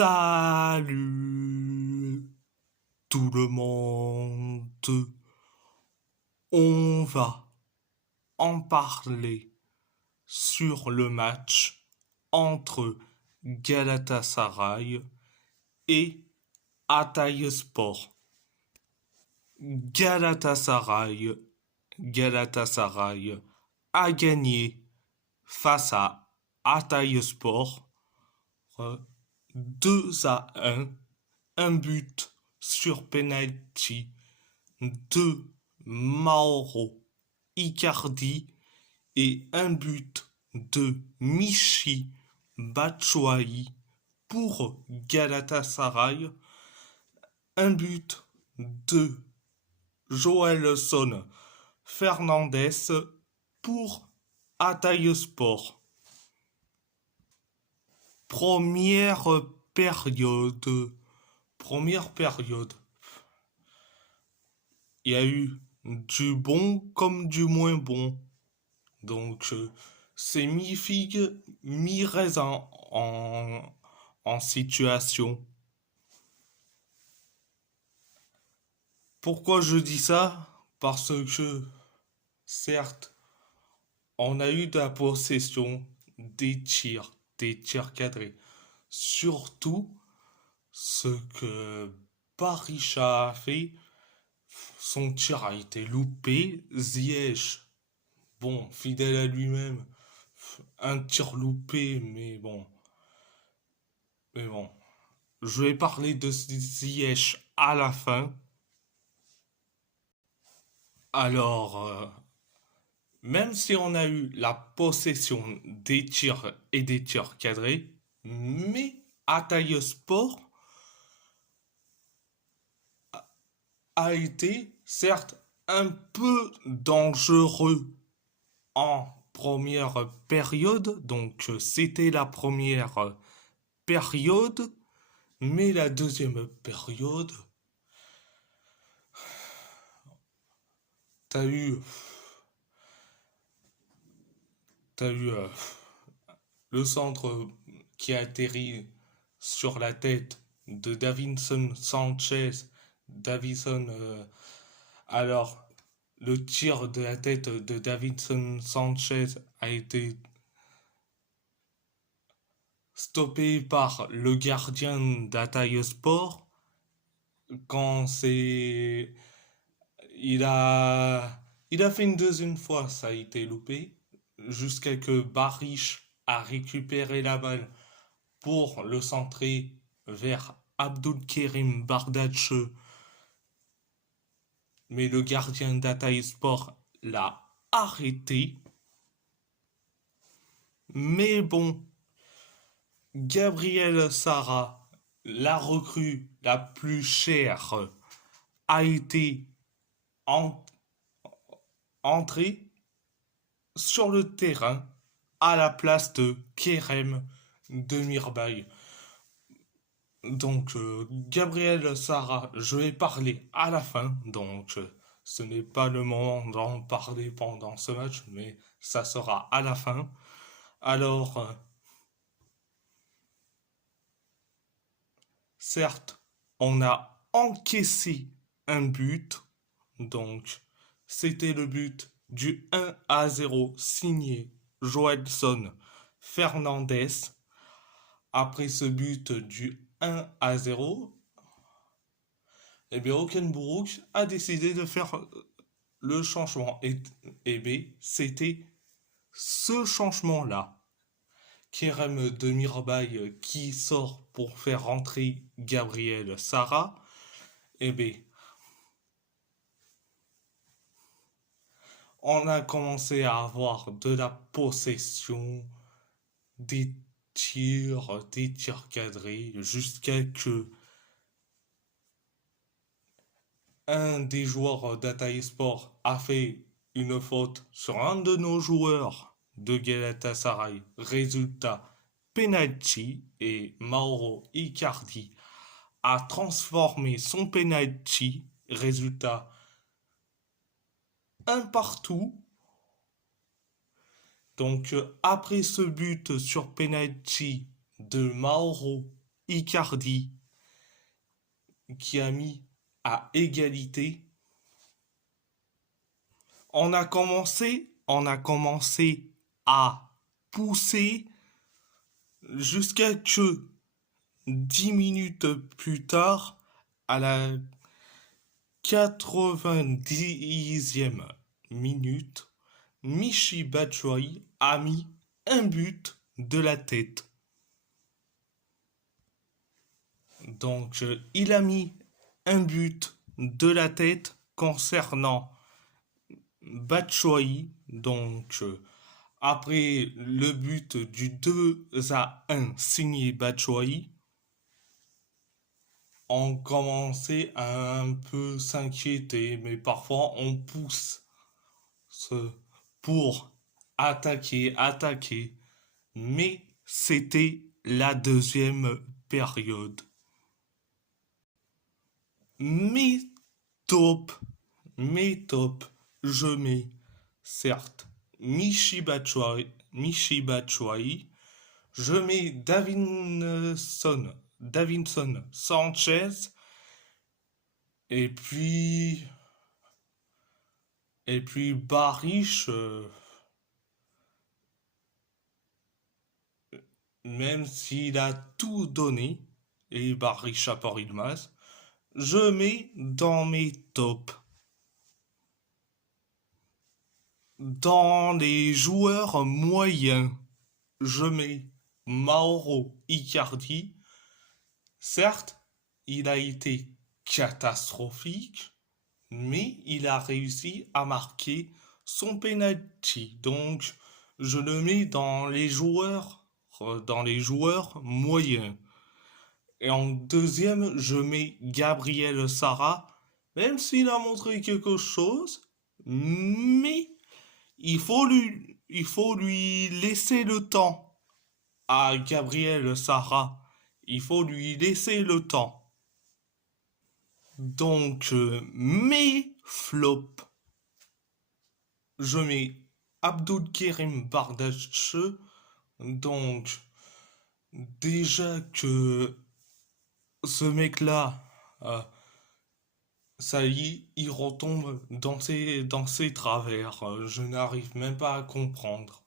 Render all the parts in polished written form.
Salut tout le monde, on va en parler sur le match entre Galatasaray et Hatayspor. Galatasaray, Galatasaray a gagné face à Hatayspor 2-1, un but sur penalty de Mauro Icardi et un but de Michy Batshuayi pour Galatasaray, un but de Joelson Fernandez pour Hatayspor. Première période. Il y a eu du bon comme du moins bon. Donc, c'est mi-figue, mi-raisin en situation. Pourquoi je dis ça? Parce que, certes, on a eu de la possession, des tirs cadrés. Surtout, ce que Barisha a fait, son tir a été loupé. Ziyech, bon, fidèle à lui-même, un tir loupé, mais bon. Je vais parler de Ziyech à la fin. Alors, même si on a eu la possession des tirs et des tirs cadrés, mais Hatayspor a été, certes, un peu dangereux en première période. Donc, c'était la première période. Mais la deuxième période, t'as eu, t'as eu le centre qui a atterri sur la tête de Davinson Sanchez. Alors, le tir de la tête de Davinson Sanchez a été stoppé par le gardien d'Hatayspor quand c'est... Il a fait une deuxième fois, ça a été loupé, jusqu'à que Barish a récupéré la balle pour le centrer vers Abdulkerim Bardach, mais le gardien d'Hatayspor l'a arrêté. Mais bon, Gabriel Sara, la recrue la plus chère, a été entré sur le terrain à la place de Kerem Demirbay. Donc, Gabriel Sara, je vais parler à la fin, donc ce n'est pas le moment d'en parler pendant ce match, mais ça sera à la fin. Alors, certes, on a encaissé un but, donc c'était le but du 1-0 signé Joelson Fernandez. Après ce but du 1-0, eh bien, Hockenbrook a décidé de faire le changement. Et B, c'était ce changement-là. Kerem Demirbay qui sort pour faire rentrer Gabriel Sara. Et B, on a commencé à avoir de la possession, des tirs cadrés, jusqu'à que un des joueurs d'Hatayspor a fait une faute sur un de nos joueurs de Galatasaray. Résultat, penalty, et Mauro Icardi a transformé son penalty. Résultat, un partout. Donc, après ce but sur penalty de Mauro Icardi qui a mis à égalité. On a commencé à pousser jusqu'à que 10 minutes plus tard, à la 90e minute, Michy Batshuayi a mis un but de la tête. Donc, il a mis un but de la tête concernant Batshuayi. Donc, après le but du 2-1 signé Batshuayi, on commençait à un peu s'inquiéter, mais parfois on pousse pour attaquer. Mais c'était la deuxième période. Mes top, mes top, je mets certes Michy Batshuayi, je mets Davinson Sanchez, et puis Barish, même s'il a tout donné, et Barish à Port-Ilmaz, je mets dans mes tops. Dans les joueurs moyens, je mets Mauro Icardi. Certes, il a été catastrophique, mais il a réussi à marquer son penalty. Donc, je le mets dans les joueurs moyens. Et en deuxième, je mets Gabriel Sara, même s'il a montré quelque chose, mais il faut lui laisser le temps à Gabriel Sara. Il faut lui laisser le temps. Donc, mes flops, je mets Abdulkerim Bardach. Donc, déjà que ce mec-là, euh, ça y est, il retombe dans ses travers. Je n'arrive même pas à comprendre.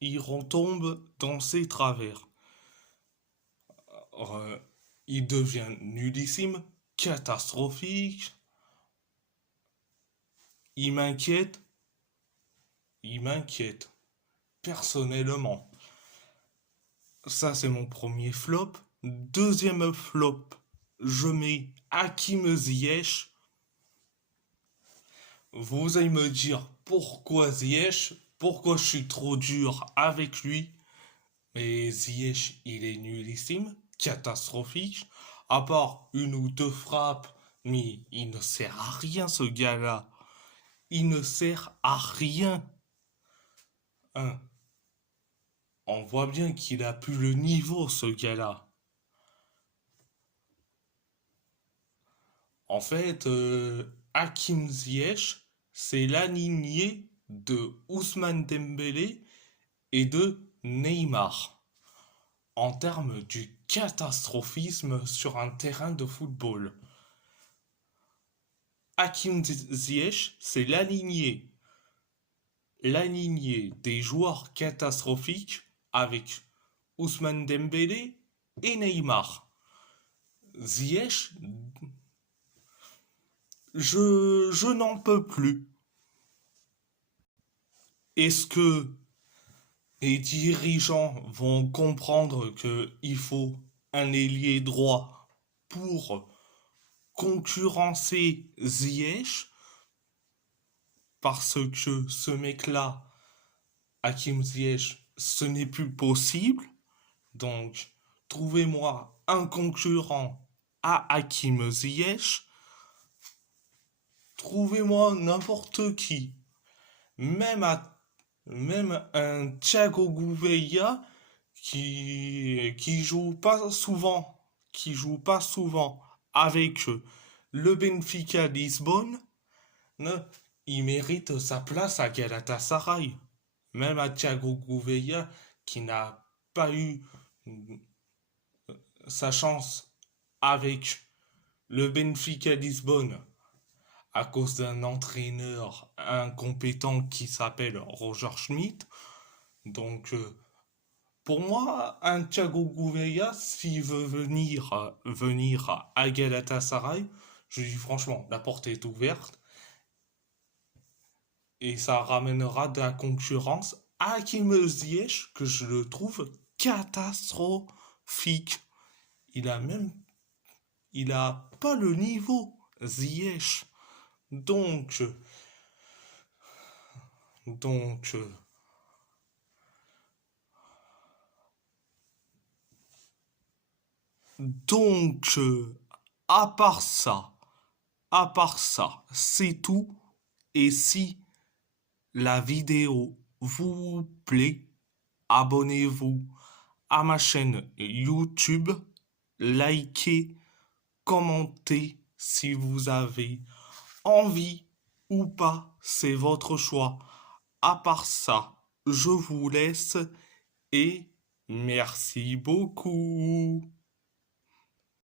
Il retombe dans ses travers. Euh, il devient nullissime, catastrophique. Il m'inquiète, personnellement. Ça, c'est mon premier flop. Deuxième flop, je mets Hakim Ziyech. Vous allez me dire pourquoi Ziyech, pourquoi je suis trop dur avec lui. Mais Ziyech, il est nullissime, catastrophique. À part une ou deux frappes, mais il ne sert à rien ce gars-là. Il ne sert à rien. Hein. On voit bien qu'il a plus le niveau, ce gars-là. En fait, Hakim Ziyech, c'est l'aligné de Ousmane Dembélé et de Neymar en termes du catastrophisme sur un terrain de football. Hakim Ziyech, c'est l'aligné des joueurs catastrophiques avec Ousmane Dembélé et Neymar. Ziyech, je n'en peux plus. Est-ce que les dirigeants vont comprendre qu'il faut un ailier droit pour concurrencer Ziyech? Parce que ce mec-là, Hakim Ziyech, ce n'est plus possible. Donc, trouvez-moi un concurrent à Hakim Ziyech. Trouvez-moi n'importe qui. Même, même un Thiago Gouveia qui joue pas souvent. Qui joue pas souvent avec le Benfica Lisbonne. Ne, il mérite sa place à Galatasaray. Même à Thiago Gouveia qui n'a pas eu sa chance avec le Benfica Lisbonne à cause d'un entraîneur incompétent qui s'appelle Roger Schmidt. Donc, pour moi, un Thiago Gouveia, s'il veut venir à Galatasaray, je dis franchement, la porte est ouverte et ça ramènera de la concurrence à Hakim Ziyech, que je le trouve catastrophique. Il a même, il a pas le niveau Ziyech. Donc, donc, donc, à part ça, c'est tout. Et si la vidéo vous plaît, abonnez-vous à ma chaîne YouTube, likez, commentez si vous avez envie ou pas, c'est votre choix. À part ça, je vous laisse et merci beaucoup.